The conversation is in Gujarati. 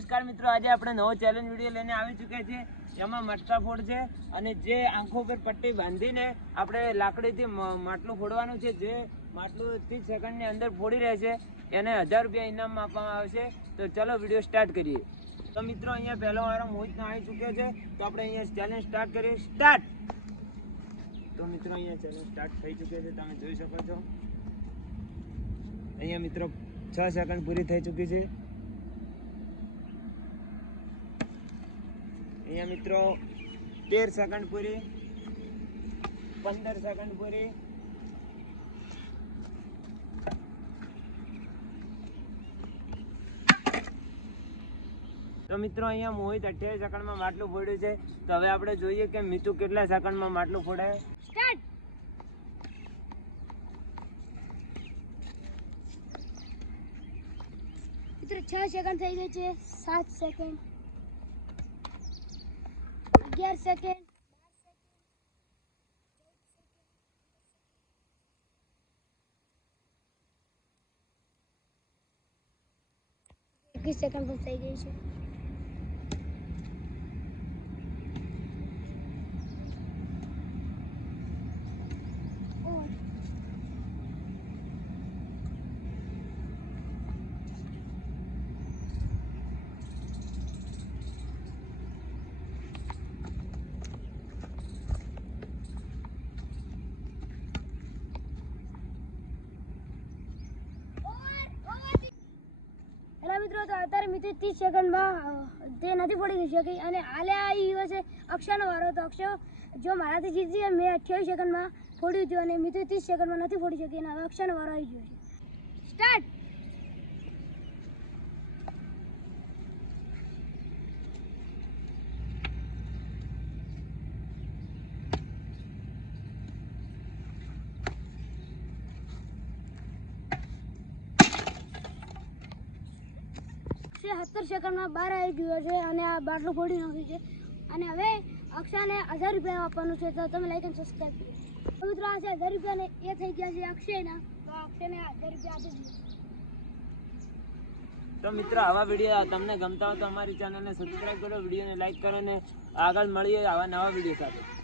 નમસ્કાર મિત્રો, આજે આપણે નવો ચેલેન્જ વિડીયો લઈને આવી ચૂક્યા છીએ. એમાં મટકા ફોડ છે અને જે આંખો પર પટ્ટી બાંધીને આપણે લાકડીથી માટલું ફોડવાનું છે. જે માટલું 30 સેકન્ડની અંદર ફોડી રહે છે એને 1000 રૂપિયા ઇનામ આપવામાં આવશે. તો ચલો વિડીયો સ્ટાર્ટ કરીએ. તો મિત્રો અહીંયા પહેલો વારો મોહિતનો આવી ચૂક્યો છે, તો આપણે અહીંયા ચેલેન્જ સ્ટાર્ટ કરીએ. સ્ટાર્ટ. તો મિત્રો અહીંયા ચેલેન્જ સ્ટાર્ટ થઈ ચૂક્યો છે, તમે જોઈ શકો છો. અહીંયા મિત્રો 6 સેકન્ડ પૂરી થઈ ચૂકી છે. અહીંયા મિત્રો 13 સેકન્ડ પૂરી, 15 સેકન્ડ પૂરી, તો મિત્રો અહીંયા મોહિત 28 સેકન્ડમાં માટલું ફોડ્યું છે. તો હવે આપણે જોઈએ કે મીતુ કેટલા સેકન્ડમાં માટલું ફોડાય. સ્ટાર્ટ. મિત્રો 6 સેકન્ડ થઈ ગઈ છે, 7 સેકન્ડ, 11 સેકન્ડ, 21 સેકન્ડ પણ થઈ ગઈ છે. મિત્રો તો અત્યારે મિત્રો 30 સેકન્ડમાં તે નથી ફોડી શકી અને હાલે આવી છે અક્ષયનો વારો. તો અક્ષય જો મારાથી જીતી મેં 28 સેકન્ડમાં ફોડ્યું હતું અને મિત્રો 30 સેકન્ડમાં નથી ફોડી શકી અને હવે અક્ષયનો વારો આવી ગયો છે. સ્ટાર્ટ. અક્ષય 70 સેકન્ડમાં બહાર આવી ગયો છે અને આ બાટલું ફોડી નાખ્યું છે અને હવે અક્ષયને 1000 રૂપિયા આપવાનું છે. તો તમે લાઈક અને સબસ્ક્રાઈબ કરો. મિત્રો આ છે 1000 રૂપિયા ને એ થઈ ગયા છે અક્ષયના. તો અક્ષયને 1000 રૂપિયા આપી દીધું. તો મિત્રો આવા વિડીયો તમને ગમતા હોય તો અમારી ચેનલને સબસ્ક્રાઈબ કરો, વિડીયોને લાઈક કરો અને આગળ મળીએ આવા નવા વિડીયો સાથે.